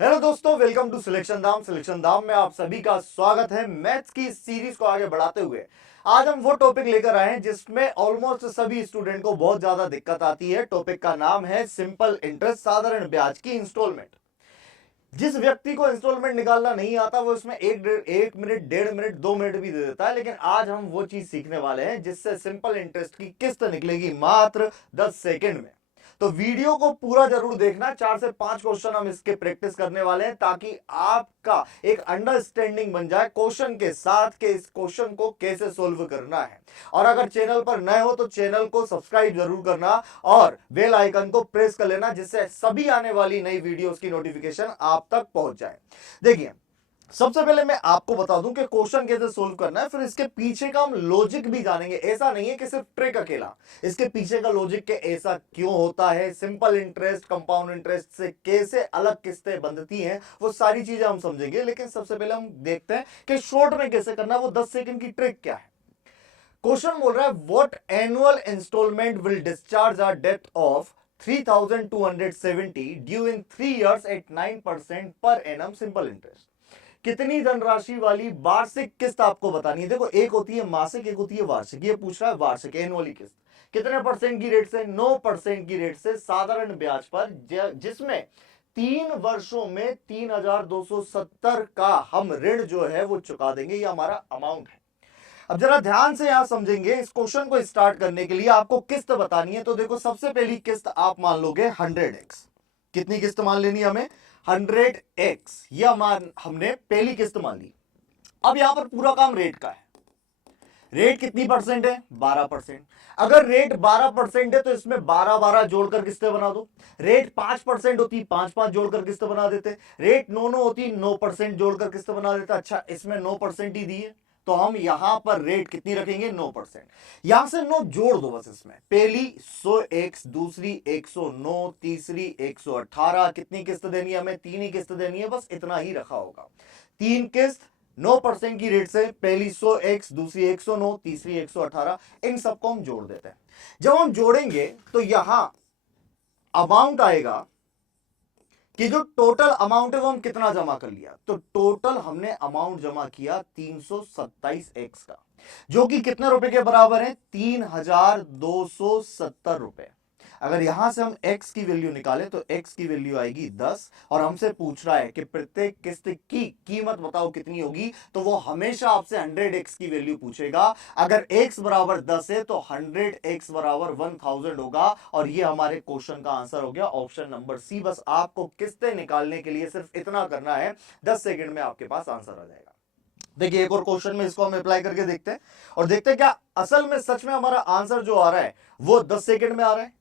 Hello दोस्तों, welcome to selection धाम में आप सभी का स्वागत है। मैथ्स की इस सीरीज को आगे बढ़ाते हुए आज हम वो टॉपिक लेकर आए हैं जिसमें ऑलमोस्ट सभी स्टूडेंट को बहुत ज्यादा दिक्कत आती है। टॉपिक का नाम है सिंपल इंटरेस्ट, साधारण ब्याज की इंस्टॉलमेंट। जिस व्यक्ति को इंस्टॉलमेंट निकालना नहीं आता वो इसमें एक मिनट, 1.5 मिनट, 2 मिनट भी दे देता है, लेकिन आज हम वो चीज सीखने वाले हैं जिससे सिंपल इंटरेस्ट की किस्त निकलेगी मात्र 10 सेकेंड में। तो वीडियो को पूरा जरूर देखना। 4 से 5 क्वेश्चन हम इसके प्रैक्टिस करने वाले हैं ताकि आपका एक अंडरस्टैंडिंग बन जाए क्वेश्चन के साथ कि इस क्वेश्चन को कैसे सोल्व करना है। और अगर चैनल पर नए हो तो चैनल को सब्सक्राइब जरूर करना और बेल आइकन को प्रेस कर लेना जिससे सभी आने वाली नई वीडियोस की नोटिफिकेशन आप तक पहुंच जाए। देखिए, सबसे पहले मैं आपको बता दूं कि क्वेश्चन कैसे सोल्व करना है, फिर इसके पीछे का हम लॉजिक भी जानेंगे। ऐसा नहीं है कि सिर्फ ट्रिक अकेला, इसके पीछे का लॉजिक के ऐसा क्यों होता है, सिंपल इंटरेस्ट कंपाउंड इंटरेस्ट से कैसे अलग किस्तें बनती हैं, वो सारी चीजें हम समझेंगे। लेकिन सबसे पहले हम देखते हैं कि शॉर्ट में कैसे करना है। वो 10 सेकंड की ट्रिक क्या है। क्वेश्चन बोल रहा है what annual instalment will discharge our debt of 3270 due in 3 years at 9% per annum simple interest. कितनी धनराशि वाली वार्षिक किस्त आपको बतानी है। देखो, एक होती है मासिक, एक होती है वार्षिक। ये पूछ रहा है वार्षिक एनुअली किस्त कितने परसेंट की रेट से, 9% की रेट से साधारण ब्याज पर, जिसमें 3 वर्षों में 3270 का हम ऋण जो है वो चुका देंगे। ये हमारा अमाउंट है। अब जरा ध्यान से यहां समझेंगे। इस क्वेश्चन को स्टार्ट करने के लिए आपको किस्त बतानी है। तो देखो, सबसे पहली किस्त आप मान लोगे 100x। कितनी किस्त मान लेनी है हमें? 100x। यह हमने पहली किस्त मान ली। अब यहां पर पूरा काम रेट का है। रेट कितनी परसेंट है? 12%। अगर रेट 12% है तो इसमें 12 जोड़कर किस्तें बना दो। रेट 5% होती, 5 जोड़कर किस्त बना देते। रेट 9 होती, 9% जोड़कर किस्त बना देता। अच्छा, इसमें 9% ही दी है तो हम यहां पर रेट कितनी रखेंगे? 9%। यहां से 9 जोड़ दो बस। इसमें पहली 100x, दूसरी 109, तीसरी 118। कितनी किस्त देनी है हमें? 3 ही किस्त देनी है, बस इतना ही रखा होगा। 3 किस्त 9% की रेट से, पहली 100x, दूसरी 109, तीसरी 118। इन सबको हम जोड़ देते हैं। जब हम जोड़ेंगे तो यहां अमाउंट आएगा कि जो टोटल अमाउंट है वो हम कितना जमा कर लिया। तो टोटल हमने अमाउंट जमा किया 327x का, जो कि कितने रुपए के बराबर है? 3270 रुपए। अगर यहां से हम x की वैल्यू निकालें तो x की वैल्यू आएगी 10। और हमसे पूछ रहा है कि प्रत्येक किस्त की कीमत बताओ कितनी होगी। तो वो हमेशा आपसे 100x की वैल्यू पूछेगा। अगर x बराबर 10 है तो 100x बराबर 1000 होगा। और ये हमारे क्वेश्चन का आंसर हो गया, ऑप्शन नंबर सी। बस आपको किस्तें निकालने के लिए सिर्फ इतना करना है, 10 सेकंड में आपके पास आंसर आ जाएगा। देखिए, एक और क्वेश्चन में इसको हम अप्लाई करके देखते हैं और देखते हैं क्या असल में सच में हमारा आंसर जो आ रहा है वो 10 सेकंड में आ रहा है।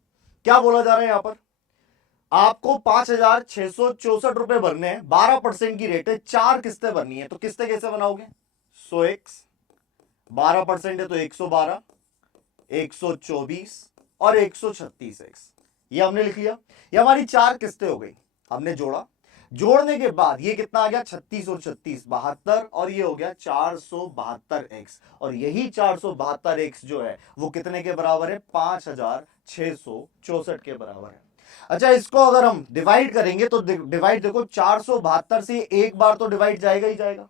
क्या बोला जा रहा है यहां पर? आपको 5,664 रुपए भरने हैं, 12% की रेट है, 4 किस्तें भरनी है। तो किस्तें कैसे बनाओगे? 100x, 12% है तो 112, 124 और 136x। ये हमने लिख लिया। ये हमारी 4 किस्तें हो गई। हमने जोड़ा, जोड़ने के बाद ये कितना आ गया? 36 और 36 72, और ये हो गया 472x। और यही 472x जो है वो कितने के बराबर है? 5,664 के बराबर है। अच्छा, इसको अगर हम डिवाइड करेंगे तो डिवाइड देखो, 472 से एक बार तो डिवाइड जाएगा ही जाएगा।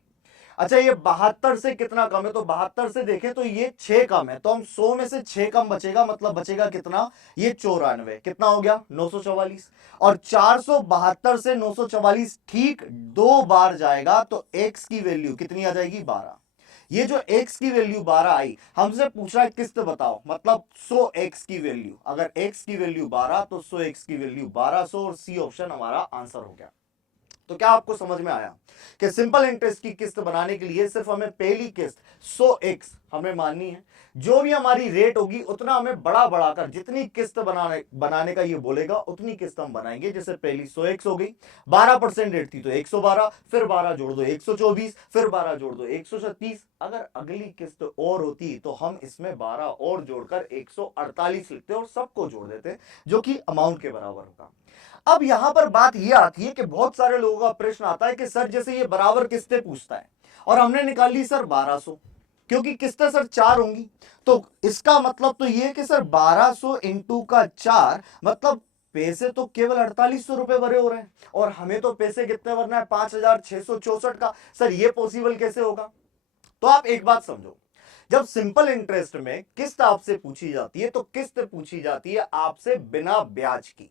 अच्छा, ये 72 से कितना कम है? तो 72 से देखें तो ये 6 कम है, तो हम 100 में से 6 कम बचेगा, मतलब बचेगा कितना? ये 94। कितना हो गया? 944। और 472 से 944 ठीक 2 बार जाएगा तो x की वैल्यू कितनी आ जाएगी? 12। ये जो x की वैल्यू 12 आई, हमसे पूछ रहा है किस्त बताओ, मतलब 100x की वैल्यू। अगर x की वैल्यू 12 तो 100x की वैल्यू 1200, और सी ऑप्शन हमारा आंसर हो गया। तो क्या आपको समझ में आया कि सिंपल इंटरेस्ट की किस्त बनाने के लिए सिर्फ हमें पहली किस्त 100x हमें माननी है। जो भी हमारी रेट होगी उतना हमें बड़ा बढ़ाकर, जितनी किस्त बनाने का ये बोलेगा उतनी किस्त हम बनाएंगे। जैसे पहली 100x हो गई, 12% रेट थी तो 112, फिर 12 जोड़ दो 124, फिर 12 जोड़ दो 136। अगर अगली किस्त और होती तो हम इसमें 12 और जोड़कर 148 लिखते और सबको जोड़ देते, जो कि अमाउंट के बराबर होगा। अब यहां पर बात यह आती है कि बहुत सारे लोगों का प्रश्न आता है कि सर जैसे ये बराबर किस्तें पूछता है और हमने निकाल ली सर 1200, क्योंकि किस्तें सर 4 होंगी। तो इसका मतलब तो ये है कि सर 1200 इंटू का 4 मतलब पैसे तो केवल 4800 रुपए भरे हो रहे हैं और हमें तो पैसे कितने भरना है, 5664 का। सर ये पॉसिबल कैसे होगा? तो आप एक बात समझो, जब सिंपल इंटरेस्ट में किस्त आपसे पूछी जाती है तो किस्त पूछी जाती है आपसे बिना ब्याज की।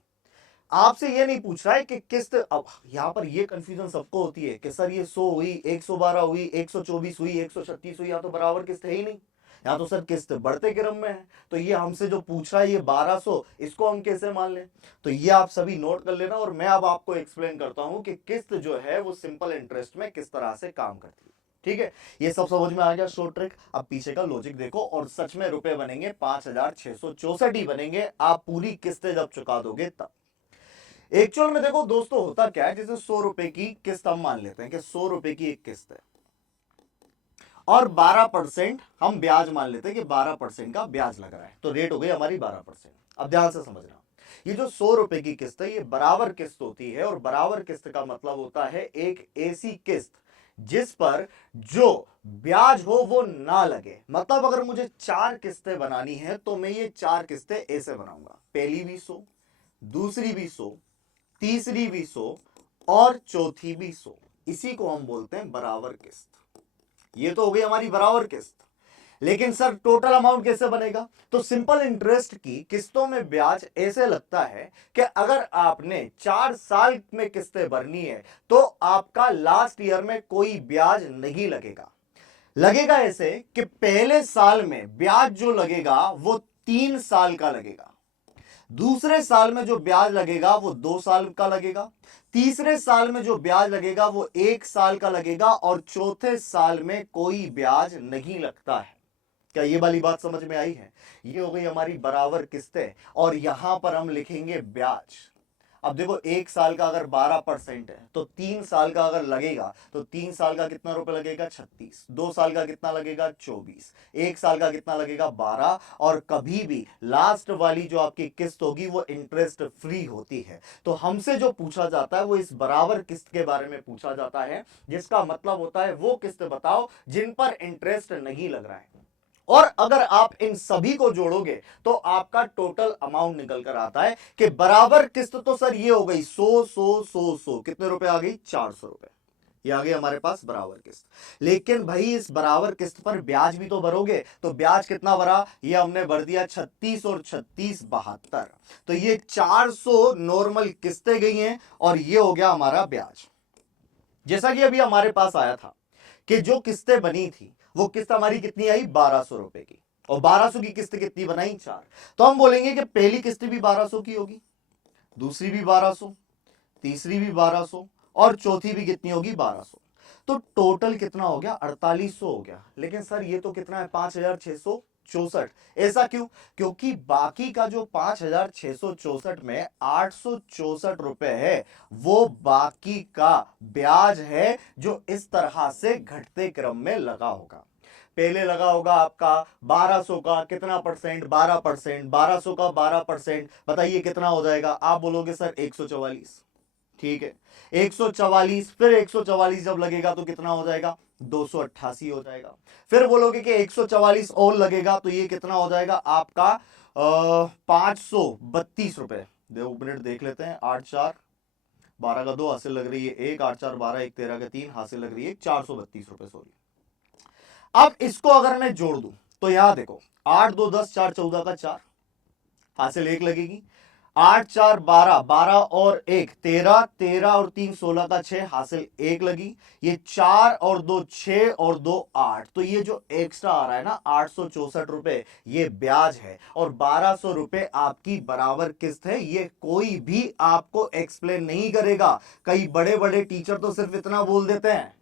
आपसे ये नहीं पूछ रहा है कि किस्त। अब यहां पर ये कंफ्यूजन सबको होती है कि सर ये 100 हुई, 112 हुई, 124 हुई, 136 हुई, यहां तो बराबर किस्त है ही नहीं, यहां तो सर किस्त बढ़ते क्रम में है। तो ये हमसे जो पूछ रहा है ये 1200, इसको हम कैसे मान लें? तो ये आप सभी नोट कर लेना और मैं अब आपको एक्सप्लेन करता हूं कि किस्त जो है वो सिंपल इंटरेस्ट में किस तरह से काम करती है। ठीक है, ये सब समझ में आ गया शॉर्ट ट्रिक। अब पीछे का लॉजिक देखो और सच में रुपए बनेंगे 5664 ही बनेंगे, आप पूरी किस्तें जब चुका दोगे तब। एक्चुअल में देखो दोस्तों होता क्या है, जैसे 100 रुपए की किस्त हम मान लेते हैं कि 100 रुपए की एक किस्त है और 12% हम ब्याज मान लेते हैं कि 12% का ब्याज लग रहा है, तो रेट हो गई हमारी 12%। अब ध्यान से समझना, ये जो 100 रुपए की किस्त है ये बराबर किस्त होती है और बराबर किस्त का मतलब होता है एक ऐसी किस्त जिस पर जो ब्याज हो वो ना लगे। मतलब अगर मुझे 4 किस्तें बनानी है तो मैं ये 4 किस्तें ऐसे बनाऊंगा, पहली भी 100, दूसरी भी 100, तीसरी भी 100 और चौथी भी 100। इसी को हम बोलते हैं बराबर किस्त। ये तो हो गई हमारी बराबर किस्त। लेकिन सर टोटल अमाउंट कैसे बनेगा? तो सिंपल इंटरेस्ट की किस्तों में ब्याज ऐसे लगता है कि अगर आपने 4 साल में किस्तें भरनी है तो आपका लास्ट ईयर में कोई ब्याज नहीं लगेगा। लगेगा ऐसे कि पहले साल में ब्याज जो लगेगा वो 3 साल का लगेगा, दूसरे साल में जो ब्याज लगेगा वो 2 साल का लगेगा, तीसरे साल में जो ब्याज लगेगा वो 1 साल का लगेगा और चौथे साल में कोई ब्याज नहीं लगता है। क्या ये वाली बात समझ में आई है? ये हो गई हमारी बराबर किस्तें और यहां पर हम लिखेंगे ब्याज। अब देखो 1 साल का अगर 12% है तो 3 साल का अगर लगेगा तो 3 साल का कितना रुपए लगेगा, 36, 2 साल का कितना लगेगा, 24, 1 साल का कितना लगेगा, 12। और कभी भी लास्ट वाली जो आपकी किस्त होगी वो इंटरेस्ट फ्री होती है। तो हमसे जो पूछा जाता है वो इस बराबर किस्त के बारे में पूछा जाता है, जिसका मतलब होता है वो किस्त बताओ जिन पर इंटरेस्ट नहीं लग रहा है। और अगर आप इन सभी को जोड़ोगे तो आपका टोटल अमाउंट निकल कर आता है कि बराबर किस्त तो सर ये हो गई 100 कितने रुपए आ गई, 400 रुपए। ये आ गई हमारे पास बराबर किस्त। लेकिन भाई इस बराबर किस्त पर ब्याज भी तो भरोगे, तो ब्याज कितना भरा, ये हमने भर दिया 36 और 36 72। तो ये 400 नॉर्मल किस्तें गई हैं और ये हो गया हमारा ब्याज। जैसा कि अभी हमारे पास आया था कि जो किस्तें बनी थी वो किस्त हमारी कितनी आई, 1200 रुपए की, और 1200 की किस्त कितनी बनाई, 4। तो हम बोलेंगे कि पहली किस्त भी 1200 की होगी, दूसरी भी 1200, तीसरी भी 1200 और चौथी भी कितनी होगी, 1200। तो टोटल कितना हो गया, 4800 हो गया। लेकिन सर ये तो कितना है, 5664। ऐसा क्यों? क्योंकि बाकी का जो 5664 में 864 रुपए है वो बाकी का ब्याज है जो इस तरह से घटते क्रम में लगा होगा। पहले लगा होगा आपका 1200 का कितना परसेंट, 12%, 1200 का 12%, बताइए कितना हो जाएगा? आप बोलोगे सर 144। ठीक है, 144, फिर 144 जब लगेगा तो कितना हो जाएगा, 288 हो जाएगा। फिर बोलोगे कि 144 और लगेगा तो ये कितना हो जाएगा आपका 532 रुपए। देखो मिनट देख लेते हैं, 8 4 12 का 2 हासिल लग रही है 1, 8 4 12, 1 13 का 3 हासिल लग रही है 432 रुपए, सॉरी। अब इसको अगर मैं जोड़ दूं तो यहां देखो 8 2 10, 4 14 का 4 हासिल 1 लगेगी, 8 4 12, 12 और 1 13, 13 और 3 16 का 6 हासिल 1 लगी, ये 4 और 2 6 और 2 8। तो ये जो एक्स्ट्रा आ रहा है ना 864 रुपए ये ब्याज है और 1200 रुपए आपकी बराबर किस्त है। ये कोई भी आपको एक्सप्लेन नहीं करेगा। कई बड़े बड़े टीचर तो सिर्फ इतना बोल देते हैं,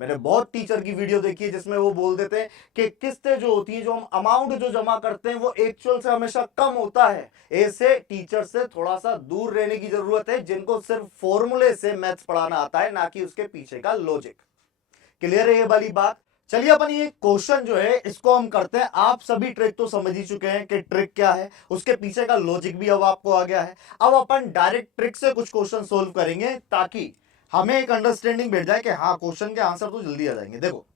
मैंने बहुत टीचर की वीडियो देखी है जिसमें वो बोल देते हैं कि किस्तें जो होती हैं, जो हम अमाउंट जो जमा करते हैं वो एक्चुअल से हमेशा कम होता है। ऐसे टीचर से थोड़ा सा दूर रहने की जरूरत है जिनको सिर्फ फॉर्मूले से मैथ्स पढ़ाना आता है, ना कि उसके पीछे का लॉजिक। क्लियर है ये वाली बात? चलिए अपन ये क्वेश्चन जो है इसको हम करते हैं। आप सभी ट्रिक तो समझ ही चुके हैं कि ट्रिक क्या है, उसके पीछे का लॉजिक भी अब आपको आ गया है। अब अपन डायरेक्ट ट्रिक से कुछ क्वेश्चन सोल्व करेंगे ताकि हमें एक अंडरस्टैंडिंग बैठ जाए कि हाँ क्वेश्चन के आंसर तो जल्दी आ जाएंगे। देखो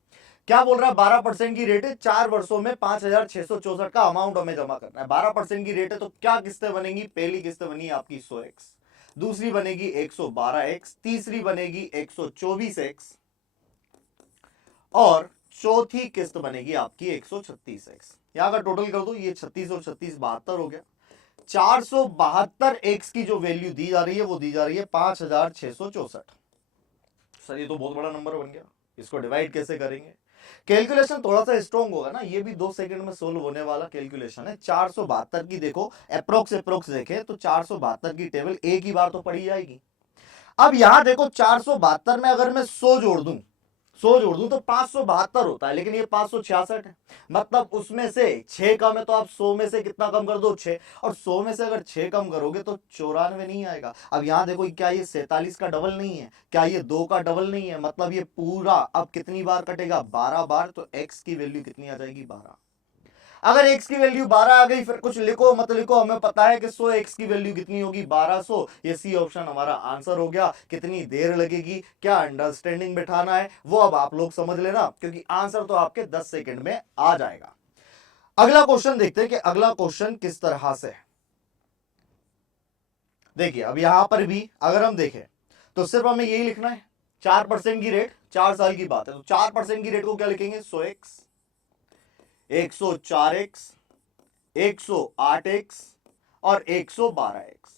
क्या बोल रहा है, 12% की रेट है, 4 वर्षों में 5,664 का अमाउंट हमें जमा करना है। 12% की रेट है तो क्या किस्तें बनेंगी, पहली किस्त बनी आपकी 100x, दूसरी बनेगी 112x, तीसरी बनेगी 124x और चौथी किस्त बनेगी आपकी 136x। यहां का टोटल कर दो, ये 36 और 36 72 हो गया। 472x की जो वैल्यू दी जा रही है वो दी जा रही है 5,664। सर ये तो बहुत बड़ा नंबर बन गया, इसको डिवाइड कैसे करेंगे। कैलकुलेशन थोड़ा सा स्ट्रॉन्ग होगा ना, ये भी 2 सेकंड में सोल्व होने वाला कैलकुलेशन है। 472 की देखो अप्रोक्स देखे तो 472 की टेबल एक ही बार तो पढ़ी जाएगी। अब यहां देखो 472 में अगर मैं 100 जोड़ दूं तो 572 होता है, लेकिन ये 566 है। मतलब उसमें से 6 कम है तो आप 100 में से कितना कम कर दो, 6। और 100 में से अगर 6 कम करोगे तो 94 नहीं आएगा। अब यहां देखो क्या ये 47 का डबल नहीं है, क्या ये 2 का डबल नहीं है, मतलब ये पूरा अब कितनी बार कटेगा, 12 बार। तो x की वैल्यू कितनी आ जाएगी, 12। अगर x की वैल्यू 12 आ गई, फिर कुछ लिखो मत लिखो, हमें पता है कि 100x की वैल्यू कितनी होगी, 1200। ये सी ऑप्शन हमारा आंसर हो गया। कितनी देर लगेगी, क्या अंडरस्टैंडिंग बिठाना है, वो अब आप लोग समझ लेना, क्योंकि आंसर तो आपके 10 सेकंड में आ जाएगा। अगला क्वेश्चन देखते हैं कि अगला क्वेश्चन किस तरह से है। देखिए अब यहां पर भी अगर हम देखें तो सिर्फ हमें यही लिखना है, 4% की रेट, 4 साल की बात है, तो 4% की रेट को क्या लिखेंगे, 100x, 104x, 108x और 112x।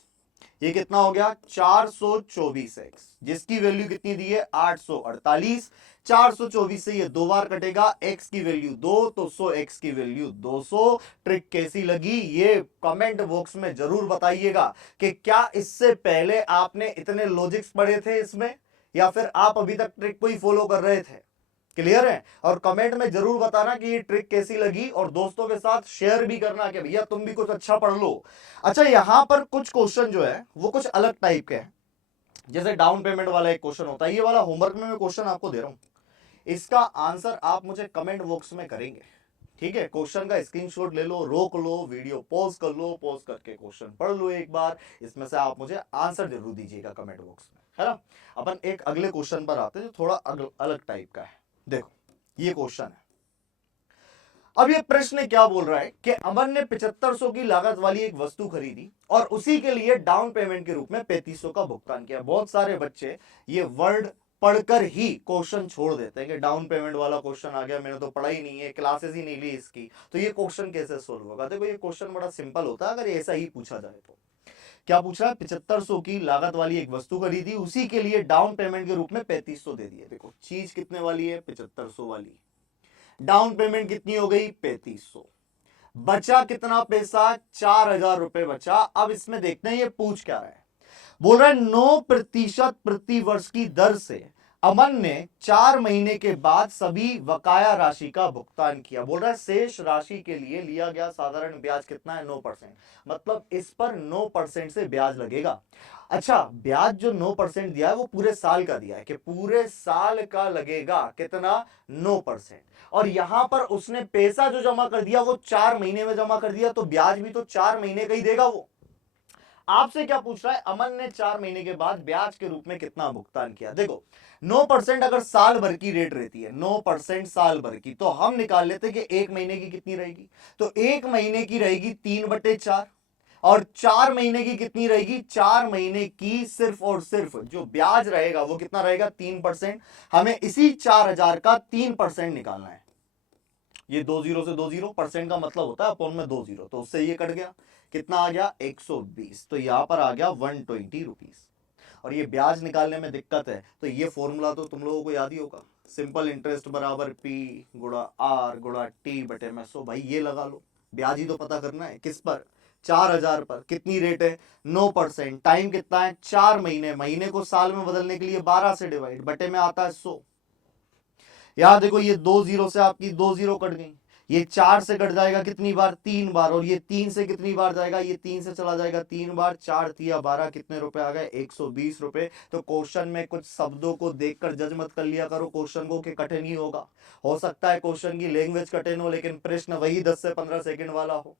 ये कितना हो गया, 424x, जिसकी वैल्यू कितनी दी है, 848। 424 से ये 2 बार कटेगा, x की वैल्यू 2, तो 100x की वैल्यू 200। ट्रिक कैसी लगी ये कमेंट बॉक्स में जरूर बताइएगा कि क्या इससे पहले आपने इतने लॉजिक्स पढ़े थे इसमें, या फिर आप अभी तक ट्रिक को ही फॉलो कर रहे थे। क्लियर है। और कमेंट में जरूर बताना कि ये ट्रिक कैसी लगी, और दोस्तों के साथ शेयर भी करना कि भैया तुम भी कुछ अच्छा पढ़ लो। अच्छा यहां पर कुछ क्वेश्चन जो है वो कुछ अलग टाइप के हैं। जैसे डाउन पेमेंट वाला एक क्वेश्चन होता है, ये वाला होमवर्क में मैं क्वेश्चन आपको दे रहा हूं, इसका आंसर आप मुझे कमेंट बॉक्स में करेंगे। ठीक है, क्वेश्चन का स्क्रीनशॉट ले लो, रोक लो, वीडियो पॉज कर लो, पॉज करके क्वेश्चन पढ़ लो एक बार, इसमें से आप मुझे आंसर जरूर दीजिएगा कमेंट बॉक्स में, है ना। अपन एक अगले क्वेश्चन पर आते हैं जो थोड़ा अलग टाइप का है। देखो ये क्वेश्चन है। अब ये प्रश्न क्या बोल रहा है कि अमन ने 7500 की लागत वाली एक वस्तु खरीदी और उसी के लिए डाउन पेमेंट के रूप में 3500 का भुगतान किया। बहुत सारे बच्चे ये वर्ड पढ़कर ही क्वेश्चन छोड़ देते हैं कि डाउन पेमेंट वाला क्वेश्चन आ गया, मैंने तो पढ़ा ही नहीं है, क्लासेस ही नहीं ली इसकी, तो ये क्वेश्चन कैसे सोल्व होगा। देखो ये क्वेश्चन बड़ा सिंपल होता है अगर ऐसा ही पूछा जाए तो। क्या पूछ रहा है, 7500 की लागत वाली एक वस्तु खरीदी, उसी के लिए डाउन पेमेंट के रूप में 3500 दे दिए। देखो चीज कितने वाली है, 7500 वाली, डाउन पेमेंट कितनी हो गई, 3500, बचा कितना पैसा, 4000 रुपए बचा। अब इसमें देखते हैं ये पूछ क्या रहा है। बोल रहा है 9% प्रति वर्ष की दर से अमन ने 4 महीने के बाद सभी बकाया राशि का भुगतान किया। बोल रहा है शेष राशि के लिए लिया गया साधारण ब्याज कितना है, 9%। मतलब इस पर 9% से ब्याज लगेगा। अच्छा ब्याज जो 9% दिया है वो पूरे साल का दिया है कि पूरे साल का लगेगा कितना, 9%। और यहां पर उसने पैसा जो जमा कर दिया वो 4 महीने में जमा कर दिया, तो ब्याज भी तो 4 महीने का ही देगा वो। आपसे क्या पूछ रहा है, अमन ने 4 महीने के बाद ब्याज के रूप में कितना भुगतान किया। देखो 9% अगर साल भर की रेट रहती है, 9% साल भर की, तो हम निकाल लेते कि 1 महीने की कितनी रहेगी। तो 1 महीने की रहेगी 3/4, और 4 महीने की कितनी रहेगी, 4 महीने की सिर्फ और सिर्फ जो ब्याज रहेगा वो कितना रहेगा, 3%। हमें इसी 4000 का 3% निकालना है। ये 2 जीरो से 2 जीरो, परसेंट का मतलब होता है अपॉन में 2 जीरो, तो उससे ये कट गया, कितना आ गया, 120। तो यहां पर आ गया 120 रुपीज। और ये ब्याज निकालने में दिक्कत है तो ये फॉर्मूला तो तुम लोगों को याद ही होगा, सिंपल इंटरेस्ट बराबर P गुणा R गुणा T बटे में 100। भाई ये लगा लो, ब्याज ही तो पता करना है, किस पर, 4000 पर। कितनी रेट है, 9%। टाइम कितना है, 4 महीने, महीने को साल में बदलने के लिए 12 से डिवाइड, बटे में आता है 100। यहां देखो ये 2 जीरो से आपकी 2 जीरो कट गई, ये 4 से कट जाएगा कितनी बार, 3 बार, और ये 3 से कितनी बार जाएगा, ये 3 से चला जाएगा 3 बार, 4 तिया 12, कितने रुपए आ गए, 120 रुपए। तो क्वेश्चन में कुछ शब्दों को देखकर जज मत कर लिया करो क्वेश्चन को कि कठिन ही होगा। हो सकता है क्वेश्चन की लैंग्वेज कठिन हो लेकिन प्रश्न वही 10 से 15 सेकंड वाला हो।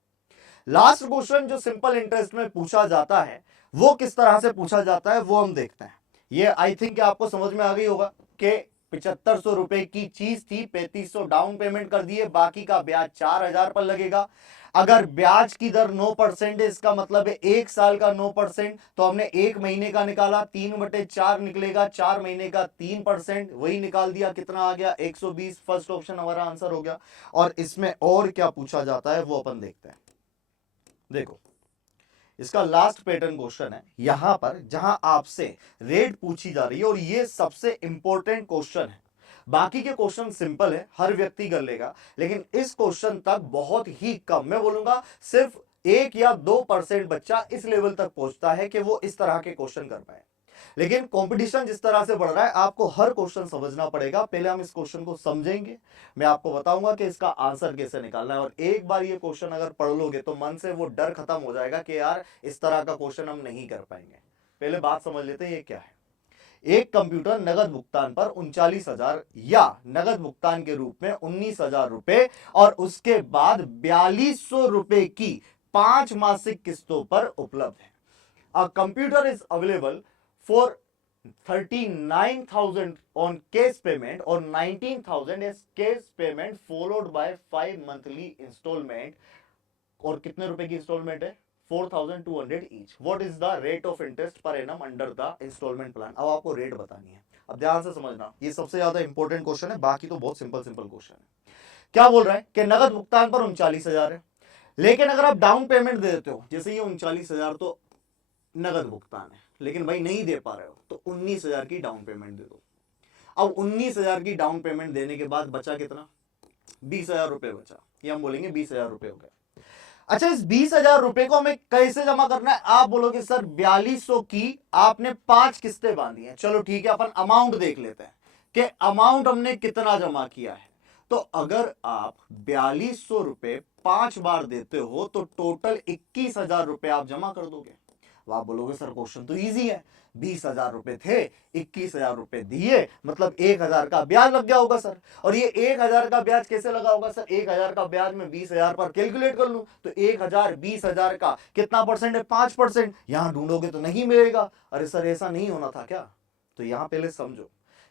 लास्ट क्वेश्चन जो सिंपल इंटरेस्ट में पूछा जाता है वो किस तरह से पूछा जाता है वो हम देखते हैं। ये आई थिंक आपको समझ में आ गई होगा कि ₹7500 की चीज थी, 3500 डाउन पेमेंट कर दिए, बाकी का ब्याज 4000 पर लगेगा। अगर ब्याज की दर 9% है, इसका मतलब है 1 साल का 9%, तो हमने 1 महीने का निकाला, 3/4 निकलेगा, 4 महीने का 3%, वही निकाल दिया, कितना आ गया 120। फर्स्ट ऑप्शन हमारा आंसर हो गया। और इसमें और क्या पूछा जाता है वो अपन देखते हैं। देखो, इसका लास्ट पैटर्न क्वेश्चन है यहां पर, जहां आपसे रेट पूछी जा रही है, और ये सबसे इंपॉर्टेंट क्वेश्चन है। बाकी के क्वेश्चन सिंपल है, हर व्यक्ति कर लेगा, लेकिन इस क्वेश्चन तक बहुत ही कम, मैं बोलूंगा सिर्फ 1 या 2% बच्चा इस लेवल तक पहुंचता है कि वो इस तरह के क्वेश्चन कर पाए। लेकिन कंपटीशन जिस तरह से बढ़ रहा है, आपको हर क्वेश्चन समझना पड़ेगा। पहले हम इस क्वेश्चन को समझेंगे, मैं आपको बताऊंगा कि इसका आंसर कैसे निकालना है, और एक बार ये क्वेश्चन अगर पढ़ लोगे तो मन से वो डर खत्म हो जाएगा कि यार इस तरह का क्वेश्चन हम नहीं कर पाएंगे। पहले बात समझ लेते हैं ये क्या है। एक कंप्यूटर नगद भुगतान पर 39,000 या नगद भुगतान के रूप में 19,000 रुपए और उसके बाद 4200 रुपए की 5 मासिक किस्तों पर उपलब्ध है। A computer is available for 39,000 on cash payment or 19,000 as cash payment followed by 5 monthly installment। और कितने रुपए की इंस्टॉलमेंट है? 4,200 each. What is the rate of interest per annum under the instalment plan? अब आपको रेट बतानी है। अब ध्यान से समझना, ये सबसे ज्यादा इंपॉर्टेंट क्वेश्चन है, बाकी तो बहुत सिंपल सिंपल क्वेश्चन है। क्या बोल रहा है कि नगद भुगतान पर 39,000 है, लेकिन अगर आप डाउन पेमेंट दे देते हो, जैसे ये 39,000 तो नगद भुगतान है, लेकिन भाई नहीं दे पा रहे हो, तो 19,000 की डाउन पेमेंट दे दो। अब 19,000 की डाउन पेमेंट देने के बाद बचा कितना? 20,000 रुपए बचा, ये हम बोलेंगे 20,000 रुपए हो गए। अच्छा, इस 20,000 रुपए को हमें कैसे जमा करना है? आप बोलोगे सर 4200 की आपने 5 किस्तें बांधी हैं। चलो ठीक है, अपन अमाउंट देख लेते हैं कि अमाउंट हमने कितना जमा किया है। तो अगर आप 4200 रुपए 5 बार देते हो तो टोटल 21,000 रुपए आप जमा कर दोगे। आप बोलोगे सर क्वेश्चन तो इजी है, 20,000 रुपए थे, 21,000 रुपए दिए, मतलब 1,000 का ब्याज लग गया होगा सर। और ये 1,000 का ब्याज कैसे लगा होगा सर? 1,000 का ब्याज में 20,000 पर कैलकुलेट कर लूं तो 1,000 20,000 का कितना परसेंट है? 5%। यहां ढूंढोगे तो नहीं मिलेगा। अरे सर ऐसा नहीं होना था क्या? तो यहां पहले समझो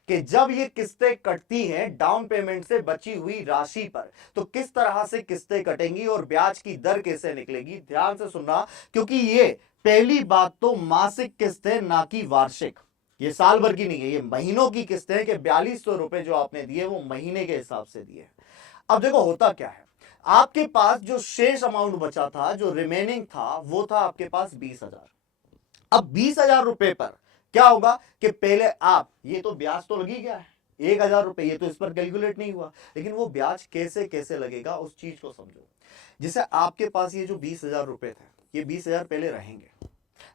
कि जब ये किस्तें कटती हैं डाउन पेमेंट से बची हुई राशि पर, तो किस तरह से किस्तें कटेंगी और ब्याज की दर कैसे निकलेगी। ध्यान से सुनना, क्योंकि ये पहली बात तो मासिक किस्त है, ना कि वार्षिक। ये साल भर की नहीं है, ये महीनों की किस्त है कि 4200 रुपए जो आपने दिए वो महीने के हिसाब से दिए। अब देखो होता क्या है, आपके पास जो शेष अमाउंट बचा था, जो रिमेनिंग था, वो था आपके पास 20,000। अब 20,000 रुपए पर क्या होगा कि पहले आप, ये तो ब्याज तो लगी गया है 1,000 रुपए, ये तो इस पर कैलकुलेट नहीं हुआ, लेकिन वो ब्याज कैसे कैसे लगेगा उस चीज को समझो। जैसे आपके पास ये जो 20,000 रुपए थे, ये 20,000 पहले रहेंगे,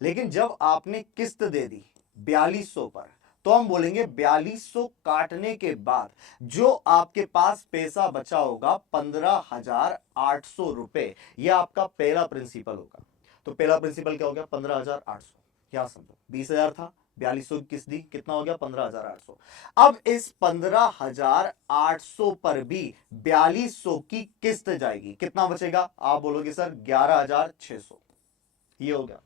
लेकिन जब आपने किस्त दे दी 4200 पर, तो हम बोलेंगे 4200 काटने के बाद जो आपके पास पैसा बचा होगा 15,800 रुपए, यह आपका पहला प्रिंसिपल होगा। तो पहला प्रिंसिपल क्या हो गया? 15,800। क्या समझो, 20,000 था, 4200 की किस्त दी, कितना हो गया? 15,800। अब इस 15,800 पर भी 4200 की किस्त जाएगी, कितना बचेगा? आप बोलोगे सर 11,600। ये हो गया।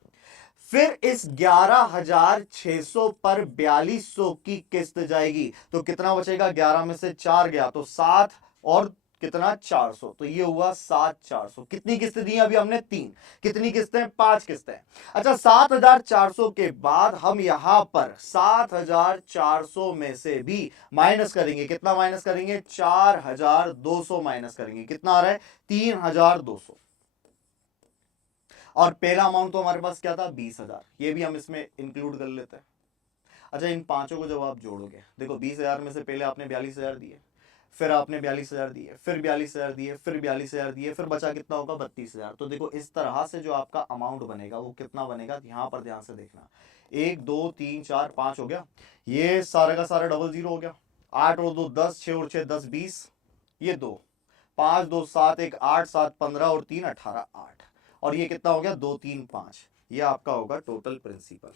फिर इस 11,600 पर 4200 की किस्त जाएगी, तो कितना बचेगा? 11 में से 4 गया तो 7, और कितना? 400। तो ये हुआ 7,400। कितनी किस्तें दी अभी हमने? 3। कितनी किस्तें? 5 किस्तें। अच्छा, 7,400 के बाद हम यहां पर 7,400 में से भी माइनस करेंगे। कितना माइनस करेंगे? 4,200 माइनस करेंगे। कितना आ रहा है? 3,200। और पहला अमाउंट तो हमारे पास क्या था? 20,000। ये भी हम इसमें इंक्लूड कर लेते हैं। अच्छा, इन पांचों को जब आप जोड़ोगे, देखो 20,000 में से पहले आपने 42,000 दिए, फिर आपने 42,000 दिए, फिर 42,000 दिए, फिर 42,000 दिए, फिर बचा कितना होगा? 32,000। तो देखो इस तरह से जो आपका अमाउंट बनेगा वो कितना बनेगा, यहां पर ध्यान से देखना। 1 2 3 4 5 हो गया, ये सारे का सारा डबल जीरो हो गया। 8 और 2 10, 6 और 6 10 20, ये 2 5 2 7 1 8 7 15 और 3 18 8, और ये कितना हो गया? 2 3 5। ये आपका होगा टोटल प्रिंसिपल।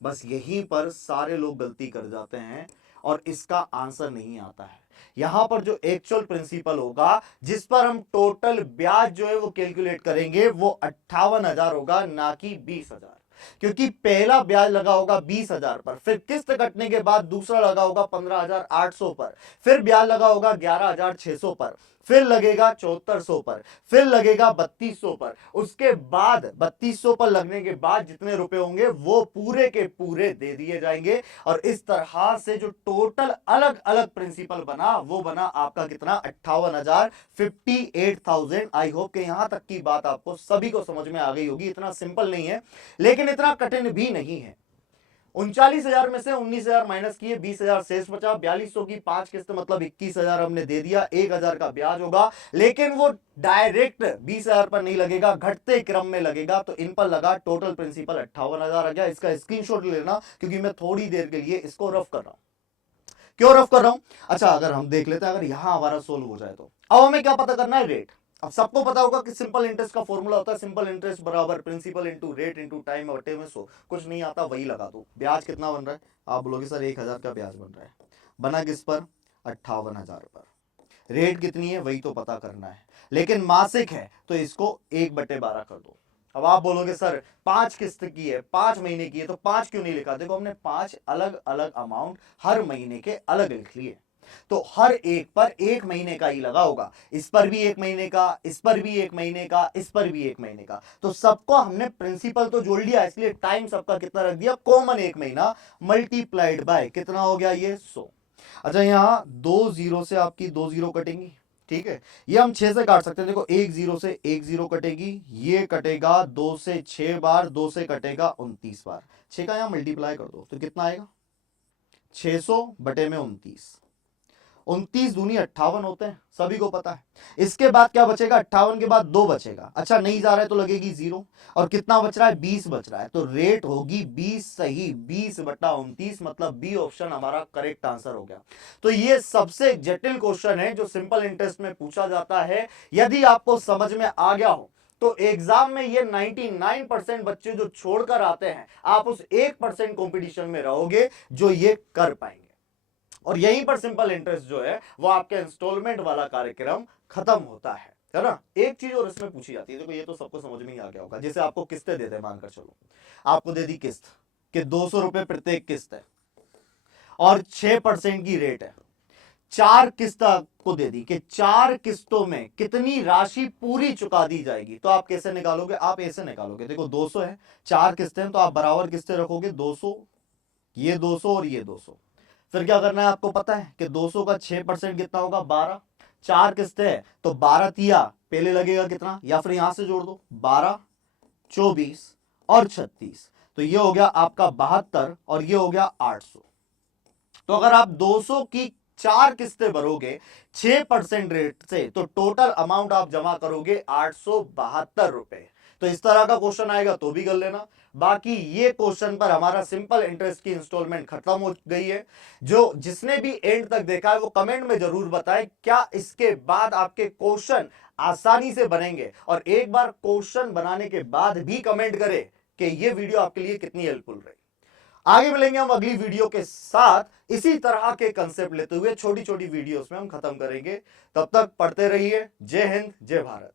बस यहीं पर सारे लोग गलती कर जाते हैं और इसका आंसर नहीं आता है। यहां पर जो एक्चुअल प्रिंसिपल होगा, जिस पर हम टोटल ब्याज जो है वो कैलकुलेट करेंगे, वो 58,000 होगा, ना कि 20,000। क्योंकि पहला ब्याज लगा होगा 20,000 पर, फिर किस्त कटने के बाद दूसरा लगा होगा 15,800 पर, फिर ब्याज लगा होगा 11,600 पर, फिर लगेगा 7400 पर, फिर लगेगा 3200 पर। उसके बाद 3200 पर लगने के बाद जितने रुपए होंगे वो पूरे के पूरे दे दिए जाएंगे। और इस तरह से जो टोटल अलग अलग प्रिंसिपल बना वो बना आपका कितना, 58,000, 58,000। आई होप कि यहां तक की बात आपको सभी को समझ में आ गई होगी। इतना सिंपल नहीं है लेकिन इतना कठिन भी नहीं है। 39,000 में से 19,000 माइनस किए, 20,000 शेष बचा। 4200 की 5 किस्त मतलब 21,000 हमने दे दिया। 1,000 का ब्याज होगा, लेकिन वो डायरेक्ट 20,000 पर नहीं लगेगा, घटते क्रम में लगेगा। तो इन पर लगा टोटल प्रिंसिपल 58,000 आ गया। इसका स्क्रीनशॉट लेना क्योंकि मैं थोड़ी देर के लिए इसको रफ कर रहा हूं। क्यों रफ कर रहा हूं? अच्छा, अगर हम देख लेते हैं, अगर यहां हमारा सोल्व हो जाए तो अब हमें क्या पता करना है, रेट। अब सबको पता होगा कि सिंपल इंटरेस्ट का फॉर्मूला होता है सिंपल इंटरेस्ट बराबर principal into rate into time बटे में 100। कुछ नहीं आता वही लगा दो। ब्याज कितना बन रहा है? आप बोलोगे सर 1,000 का ब्याज बन रहा है। बना किस पर? 58,000 पर। रेट कितनी है वही तो पता करना है, लेकिन मासिक है तो इसको 1/12 कर दो। अब आप बोलोगे सर 5 किस्त की है, 5 महीने की है, तो 5 क्यों नहीं लिखा? देखो हमने 5 अलग अलग अमाउंट हर महीने के अलग लिख लिए, तो हर एक पर 1 महीने का ही लगा होगा। इस पर भी 1 महीने का, इस पर भी 1 महीने का, इस पर भी 1 महीने का। तो सबको हमने प्रिंसिपल तो जोड़ लिया, इसलिए टाइम सबका कितना रख दिया, कॉमन 1 महीना मल्टीप्लाइड बाय कितना हो गया ये 100। अच्छा, यहां 2 जीरो से आपकी 2 जीरो कटेंगी, ठीक है। ये हम 6 से काट सकते हैं। देखो 1 जीरो से 1 जीरो कटेगी, ये कटेगा 2 से 6 बार, 2 से कटेगा 29 बार। 6 का यहां मल्टीप्लाई कर दो तो कितना आएगा, 600 बटे में 29। 29 दूनी 58 होते हैं, सभी को पता है। इसके बाद क्या बचेगा? 58 के बाद 2 बचेगा। अच्छा, नहीं जा रहा है तो लगेगी 0। और कितना बच रहा है? 20 बच रहा है। तो रेट होगी 20 सही, 20/29 मतलब बी ऑप्शन हमारा करेक्ट आंसर हो गया। तो ये सबसे जटिल क्वेश्चन है जो सिंपल इंटरेस्ट में पूछा जाता है। यदि आपको समझ में आ गया हो तो एग्जाम में ये 99% बच्चे जो छोड़कर आते हैं, आप उस 1% कंपटीशन में रहोगे जो ये कर पाएंगे। और यहीं पर सिंपल इंटरेस्ट जो है वो आपके इंस्टॉलमेंट वाला कार्यक्रम खत्म होता है ना। एक चीज और इसमें पूछी जाती है, देखो ये तो सबको समझ में ही आ गया होगा। जैसे आपको किस्तें दे दे, मानकर चलो आपको दे दी किस्त कि 200 रुपए प्रत्येक किस्त है और 6% की रेट है। 4 किस्त आपको दे दी कि 4 किस्तों में कितनी राशि पूरी चुका दी जाएगी। तो आप कैसे निकालोगे? आप ऐसे निकालोगे, देखो 200 है, 4 किस्तें हैं, तो आप बराबर किस्तें रखोगे, 200, ये 200 और ये 200। फिर क्या करना है आपको पता है कि 200 का 6% कितना होगा, 12। 4 किस्तें हैं तो 12 तिया पहले लगेगा कितना, या फिर यहां से जोड़ दो, 12, 24 और 36। तो ये हो गया आपका 72 और ये हो गया 800। तो अगर आप 200 की 4 किस्तें भरोगे 6% रेट से तो टोटल अमाउंट आप जमा करोगे 872 रुपए। तो इस तरह का क्वेश्चन आएगा तो भी कर लेना। बाकी ये क्वेश्चन पर हमारा सिंपल इंटरेस्ट की इंस्टॉलमेंट खत्म हो गई है। जो जिसने भी एंड तक देखा है वो कमेंट में जरूर बताएं क्या इसके बाद आपके क्वेश्चन आसानी से बनेंगे, और एक बार क्वेश्चन बनाने के बाद भी कमेंट करें कि ये वीडियो आपके लिए कितनी हेल्पफुल रही। आगे मिलेंगे हम अगली वीडियो के साथ, इसी तरह के कंसेप्ट लेते हुए छोटी छोटी वीडियोस में हम खत्म करेंगे। तब तक पढ़ते रहिए। जय हिंद, जय भारत।